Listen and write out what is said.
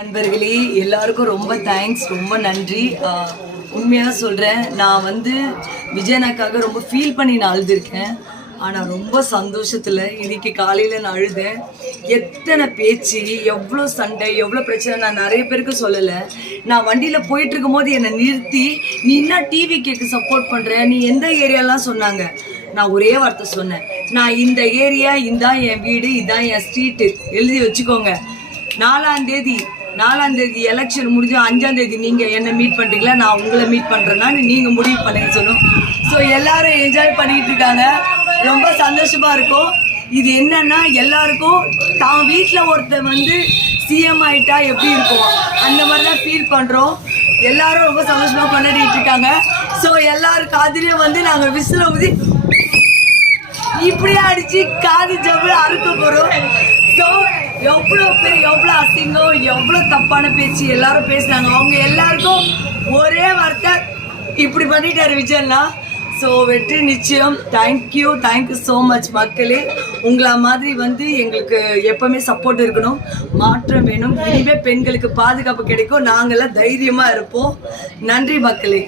நண்பர்களே எல்லாருக்கும் ரொம்ப தேங்க்ஸ், ரொம்ப நன்றி. உண்மையாக சொல்கிறேன், நான் விஜயனாக்காக ரொம்ப ஃபீல் பண்ணி நான் அழுதுருக்கேன். ஆனால் ரொம்ப சந்தோஷத்தில் இன்னைக்கு காலையில் நான் அழுதேன். எத்தனை பேச்சு, எவ்வளோ சண்டை, எவ்வளோ பிரச்சனை நான் நிறைய பேருக்கு சொல்லலை. நான் வண்டியில் போயிட்டுருக்கும் போது என்னை நிறுத்தி, நீ என்ன டிவி கேட்க சப்போர்ட் பண்ணுற, நீ எந்த ஏரியாலாம் சொன்னாங்க. நான் ஒரே வார்த்தை சொன்னேன், நான் இந்த ஏரியா, இதான் என் வீடு, இதான் என் ஸ்ட்ரீட்டு, எழுதி வச்சுக்கோங்க. 4ஆம் தேதி எலெக்ஷன் முடிஞ்சு 5ஆம் தேதி நீங்கள் என்ன மீட் பண்ணுறீங்களா, நான் உங்களை மீட் பண்ணுறேன்னா நீங்கள் முடிவு பண்ணுங்க சொல்லும். ஸோ எல்லாரும் என்ஜாய் பண்ணிக்கிட்டு இருக்காங்க, ரொம்ப சந்தோஷமாக இருக்கும். இது என்னன்னா, எல்லாருக்கும் தான் வீட்டில் ஒருத்தர் சிஎம் ஆகிட்டா எப்படி இருக்கும் அந்த மாதிரி தான் ஃபீல் பண்ணுறோம். எல்லாரும் ரொம்ப சந்தோஷமாக கொண்டாடிட்டு இருக்காங்க. ஸோ எல்லாரும் காதுலேயும் நாங்கள் விசில் ஊதி இப்படியே அடித்து காது ஜவ்வு அறுக்க போகிறோம். ஸோ எவ்வளோ பேர், எவ்வளோ அசிங்கம், எவ்வளோ தப்பான பேச்சு எல்லாரும் பேசினாங்க. அவங்க எல்லாருக்கும் ஒரே வார்த்தை, இப்படி பண்ணிட்டாரு விஜயண்ணா. ஸோ வெற்றி நிச்சயம். தேங்க்யூ ஸோ மச் மக்களே. உங்களை மாதிரி எங்களுக்கு எப்பவுமே சப்போர்ட் இருக்கணும், மாற்றம் வேணும். இனிமேல் பெண்களுக்கு பாதுகாப்பு கிடைக்கும், நாங்கள்லாம் தைரியமாக இருப்போம். நன்றி மக்களே.